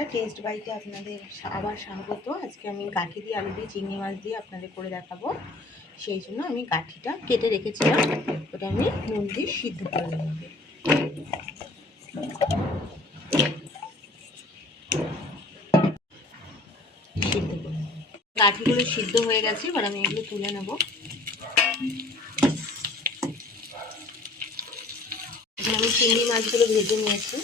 বন্ধুরা, টেস্ট বাইটে আপনাদের আবার স্বাগত। আজকে আমি গাঠি দিয়ে আলু দিয়ে চিংড়ি মাছ দিয়ে আপনাদের করে দেখাবো। সেই জন্য আমি গাঠিটা কেটে রেখেছিলাম, ওটা আমি নুন দিয়ে সিদ্ধ করে নেব। সিদ্ধ করে নেব, গাঠিগুলো সিদ্ধ হয়ে গেছে। এবার আমি এগুলো তুলে নেব। এখানে আমি চিংড়ি মাছগুলো ভেজে নিয়েছি।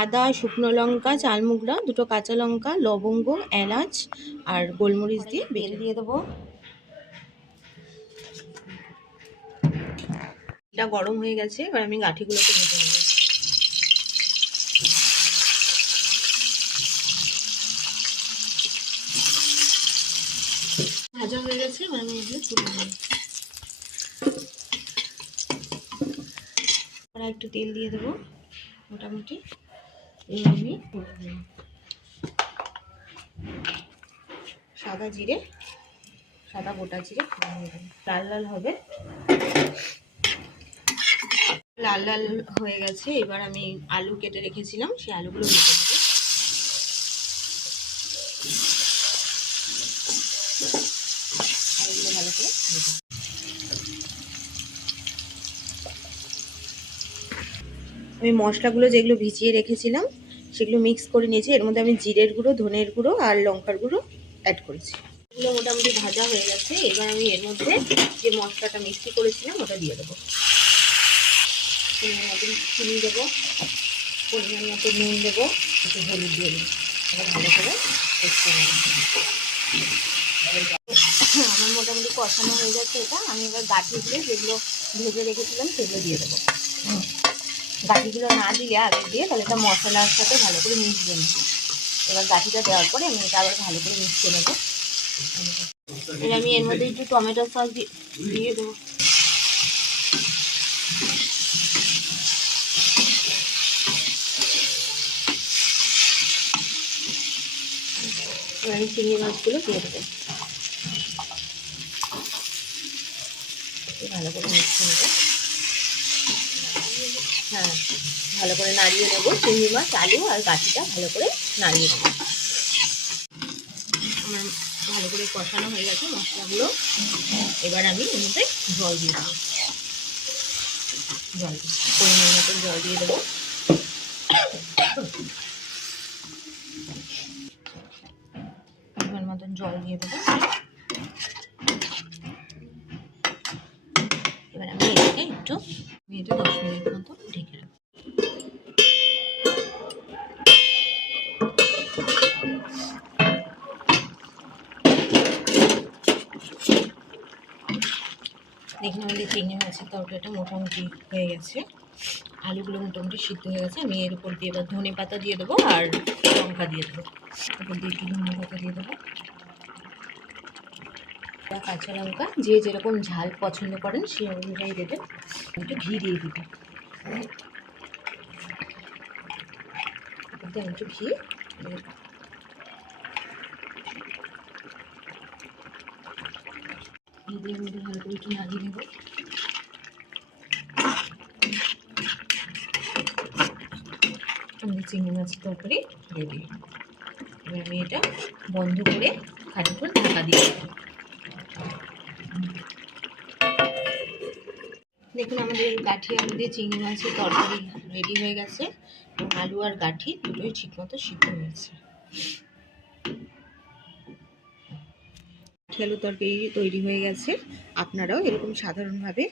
আদা, শুকনো লঙ্কা, চালমুগড়া, দুটো কাঁচা লঙ্কা, লবঙ্গ, এলাচ আর গোলমরিচ দিয়ে বেটে দিয়ে দেবো। এটা গরম হয়ে গেছে, এবার আমি গাঠিগুলোকে ভেজে নেব। ভাজা হয়ে গেছে, এবার আমি এগুলো তুলে নেব। একটু তেল দিয়ে দেবো মোটামুটি। আমি সাদা গোটা জিরে লাল লাল হবে। লাল লাল হয়ে গেছে, এবার আমি আলু কেটে রেখেছিলাম, সেই আলুগুলো ভেজে নেব। আলুগুলো ভালো করে ভেজে, আমি মশলাগুলো যেগুলো ভিজিয়ে রেখেছিলাম সেগুলো মিক্স করে নিয়েছি। এর মধ্যে আমি জিরের গুঁড়ো, ধনের গুঁড়ো আর লঙ্কার গুঁড়ো অ্যাড করেছি। এগুলো মোটামুটি ভাজা হয়ে গেছে। এবার আমি এর মধ্যে যে মশলাটা মিক্সি করেছিলাম ওটা দিয়ে দেবো। পরিমাণ মতো চিনি দেবো, পরিমাণ মতো নুন দেবো, একটু হলুদ দিয়ে দেবো। এবার ভালো করে কষতে নেব। আমার মোটামুটি কষানো হয়ে গেছে এটা। আমি এবার গাঠিগুলো যেগুলো ভেজে রেখেছিলাম সেগুলো দিয়ে দেবো। গাঠিগুলো না দিলে আগে দিয়ে তাহলে এটা মশলার সাথে ভালো করে মিশবে না। এবার গাঠিটা দেওয়ার পরে আমি এটা আবার ভালো করে মিক্স করে নেবো। এবার আমি এর মধ্যে একটু টমেটো সস দিয়ে দেবো। এবার আমি চিংড়ি মাছগুলো দিয়ে দেবো। ভালো করে মিক্স করে নেবো। হ্যাঁ, ভালো করে নাড়িয়ে নেবো। চিংড়ি মাছ, আলু আর গাঠিটা ভালো করে নাড়িয়ে নেবো। আমার ভালো করে কষানো হয়ে গেছে মশলাগুলো। এবার আমি এর মধ্যে জল দিয়ে দেবো। পরিমাণ মতো জল দিয়ে দেবো। পরিমাণ মতন জল দিয়ে দেবো। এবার আমি এটাকে একটু 10 মিনিট মতো ঢেকে রাখবো। দেখুন, আমাদের চিংড়ি মাছের তরকারিটা মোটামুটি হয়ে গেছে। আলুগুলো মোটামুটি সিদ্ধ হয়ে গেছে। আমি এর উপর দিয়ে এবার ধনে পাতা দিয়ে দেবো আর লঙ্কা দিয়ে দেবো। উপর দিয়ে একটু ধনে পাতা দিয়ে দেবো, কাঁচা লঙ্কা। যে যেরকম ঝাল পছন্দ করেন সেই অনুযায়ী দেবেন। একটু ঘি দিয়ে দেবেন। একটু ঘি দিয়ে মধ্যে ভালো করে একটু নাড়িয়ে নেব। আমাদের চিংড়ি মাছের তরকারি রেডি। এবার আমি এটা বন্ধ করে খানিকক্ষণ ঢাকা দিয়ে দেবো। দেখুন, আমাদের গাঠি আলু দিয়ে চিংড়ি মাছের তরকারি রেডি হয়ে গেছে। এবং আলু আর গাঠি দুটোই ঠিকমতো সিদ্ধ হয়েছে। গাঠি আলু তরকারি তৈরি হয়ে গেছে। আপনারাও এরকম সাধারণভাবে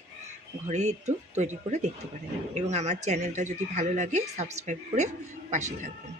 ঘরে একটু তৈরি করে দেখতে পারেন। এবং আমার চ্যানেলটা যদি ভালো লাগে সাবস্ক্রাইব করে পাশে থাকবেন।